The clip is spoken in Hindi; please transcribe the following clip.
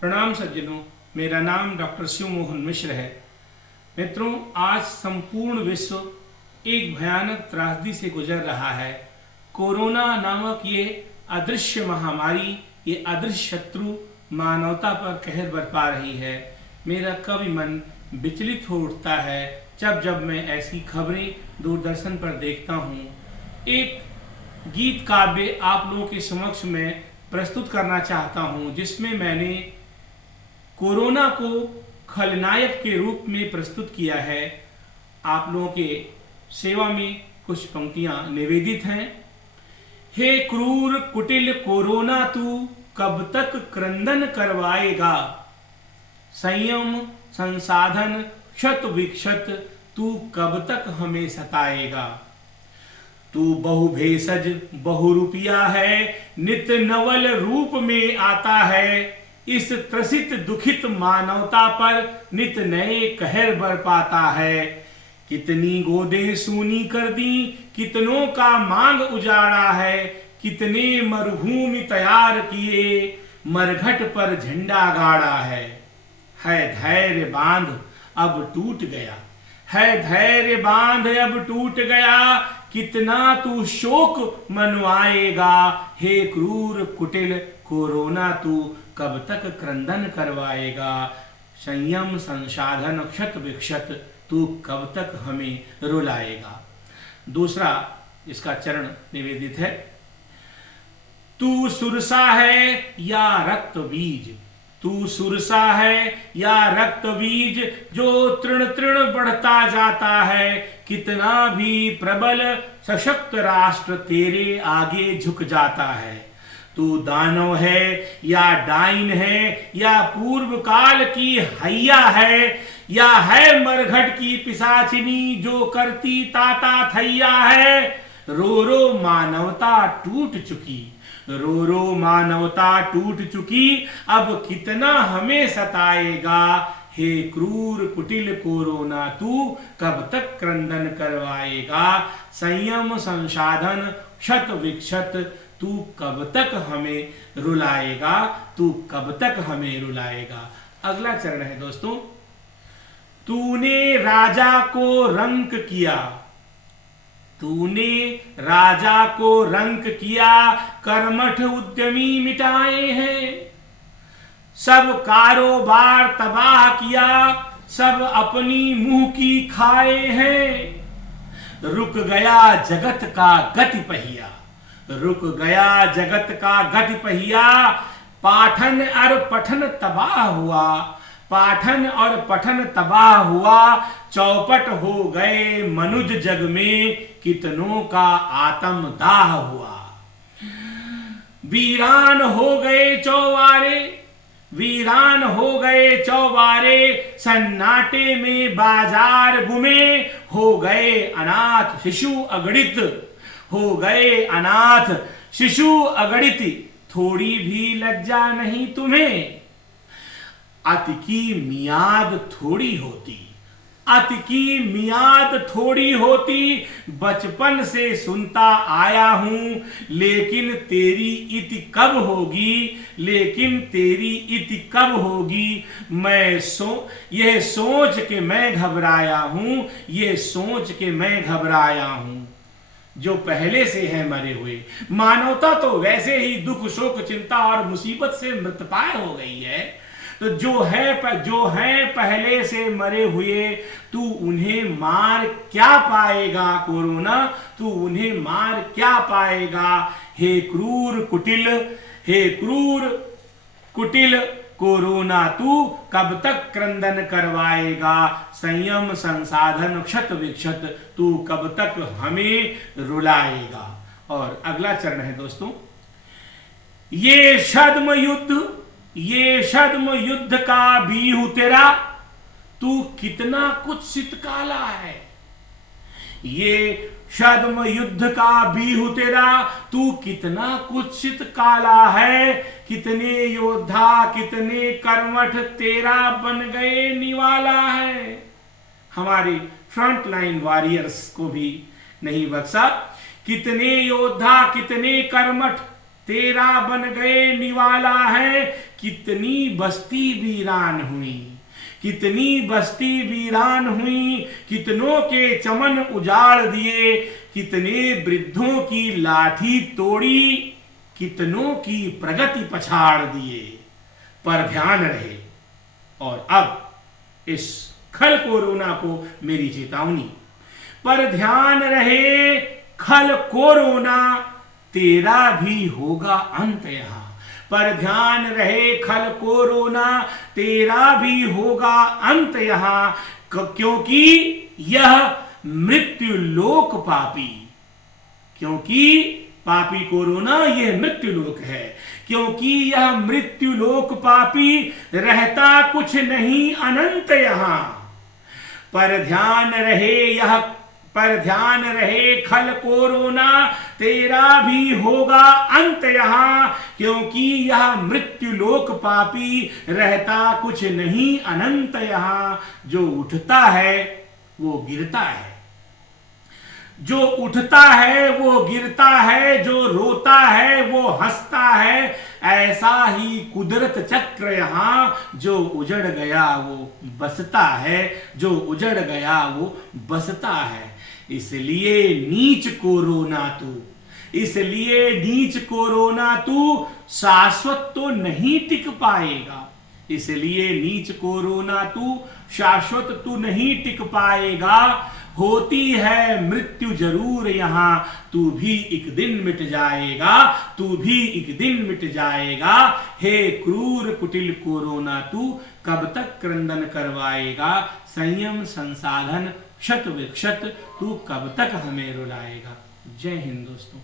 प्रणाम सज्जनों, मेरा नाम डॉक्टर शिव मोहन मिश्र है। मित्रों, आज संपूर्ण विश्व एक भयानक त्रासदी से गुजर रहा है। कोरोना नामक ये अदृश्य महामारी, ये अदृश्य शत्रु मानवता पर कहर बरपा रही है। मेरा कभी मन विचलित हो उठता है जब जब मैं ऐसी खबरें दूरदर्शन पर देखता हूँ। एक गीत काव्य आप लोगों के समक्ष में प्रस्तुत करना चाहता हूँ, जिसमें मैंने कोरोना को खलनायक के रूप में प्रस्तुत किया है। आप लोगों के सेवा में कुछ पंक्तियां निवेदित हैं। हे क्रूर कुटिल कोरोना, तू कब तक क्रंदन करवाएगा। संयम संसाधन क्षत विक्षत, तू कब तक हमें सताएगा। तू बहु भेषज बहु रुपया है, नित नवल रूप में आता है। इस त्रसित दुखित मानवता पर नित नए कहर बरपाता है। कितनी गोदें सूनी कर दी, कितनों का मांग उजाड़ा है। कितने मरुभूमि तैयार किए, मरघट पर झंडा गाड़ा है। धैर्य बांध अब टूट गया, है धैर्य बांध अब टूट गया। कितना तू शोक मनवाएगा। हे क्रूर कुटिल कोरोना, तू कब तक क्रंदन करवाएगा। संयम संसाधन क्षत विक्षत, तू कब तक हमें रुलाएगा। दूसरा इसका चरण निवेदित है। तू सुरसा है या रक्त बीज, तू सुरसा है या रक्त बीज, जो तृण तृण बढ़ता जाता है। कितना भी प्रबल सशक्त राष्ट्र तेरे आगे झुक जाता है। तू दानव है या डाइन है, या पूर्व काल की हैया है, या है मरघट की पिशाचिनी जो करती ताता थैया है। रो रो मानवता टूट चुकी, रो रो मानवता टूट चुकी, अब कितना हमें सताएगा। हे क्रूर कुटिल कोरोना, तू कब तक क्रंदन करवाएगा। संयम संसाधन क्षत विक्षत, तू कब तक हमें रुलाएगा, तू कब तक हमें रुलाएगा। अगला चरण है दोस्तों। तूने राजा को रंक किया, तूने राजा को रंक किया। कर्मठ उद्यमी मिटाए हैं, सब कारोबार तबाह किया। सब अपनी मुंह की खाए हैं। रुक गया जगत का गति पहिया, रुक गया जगत का गति पहिया। पाठन और पठन तबाह हुआ, पाठन और पठन तबाह हुआ। चौपट हो गए मनुज जग में, कितनों का आत्म दाह हुआ। वीरान हो गए चौबारे, वीरान हो गए चौबारे। सन्नाटे में बाजार गुमे, हो गए अनाथ शिशु अगणित, हो गए अनाथ शिशु अगणित। थोड़ी भी लज्जा नहीं तुम्हें, अति की मियाद थोड़ी होती, अति की मियाद थोड़ी होती। बचपन से सुनता आया हूं, लेकिन तेरी इति कब होगी, लेकिन तेरी इति कब होगी। यह सोच के मैं घबराया हूं, ये सोच के मैं घबराया हूं। जो पहले से है मरे हुए, मानवता तो वैसे ही दुख शोक चिंता और मुसीबत से मृतपाय हो गई है। तो जो है पहले से मरे हुए, तू उन्हें मार क्या पाएगा कोरोना, तू उन्हें मार क्या पाएगा। हे क्रूर कुटिल, हे क्रूर कुटिल कोरोना, तू कब तक क्रंदन करवाएगा। संयम संसाधन क्षत विक्षत, तू कब तक हमें रुलाएगा। और अगला चरण है दोस्तों। ये छद्म युद्ध, ये छद्म युद्ध का बीहू तेरा, तू कितना कुत्सित काला है। ये छद्म युद्ध का बीहू तेरा, तू कितना कुत्सित काला है। कितने योद्धा कितने कर्मठ तेरा बन गए निवाला है। हमारे फ्रंट लाइन वॉरियर्स को भी नहीं बख्शा। कितने योद्धा कितने कर्मठ तेरा बन गए निवाला है। कितनी बस्ती वीरान हुई, कितनी बस्ती वीरान हुई, कितनों के चमन उजाड़ दिए, कितने वृद्धों की लाठी तोड़ी, कितनों की प्रगति पछाड़ दिए। पर ध्यान रहे, और अब इस खल कोरोना को मेरी चेतावनी, पर ध्यान रहे खल कोरोना, तेरा भी होगा अंत यहाँ। पर ध्यान रहे खल कोरोना, तेरा भी होगा अंत यहाँ। क्योंकि यह मृत्यु लोक पापी, क्योंकि पापी कोरोना यह मृत्यु लोक है, क्योंकि यह मृत्यु लोक पापी, रहता कुछ नहीं अनंत यहाँ। पर ध्यान रहे खल कोरोना, तेरा भी होगा अंत यहाँ। क्योंकि यह मृत्यु लोक पापी, रहता कुछ नहीं अनंत यहाँ। जो उठता है वो गिरता है, जो उठता है वो गिरता है, जो रोता है वो हंसता है। ऐसा ही कुदरत चक्र यहाँ, जो उजड़ गया वो बसता है, जो उजड़ गया वो बसता है। इसलिए नीच कोरोना तू, इसलिए नीच कोरोना तू, शाश्वत तो नहीं टिक पाएगा। इसलिए नीच कोरोना तू, शाश्वत तू नहीं टिक पाएगा। होती है मृत्यु जरूर यहाँ, तू भी एक दिन मिट जाएगा, तू भी एक दिन मिट जाएगा। हे क्रूर कुटिल कोरोना तू, कब तक क्रंदन करवाएगा। संयम संसाधन क्षत विक्षत, तू कब तक हमें रुलाएगा। जय हिंद दोस्तों।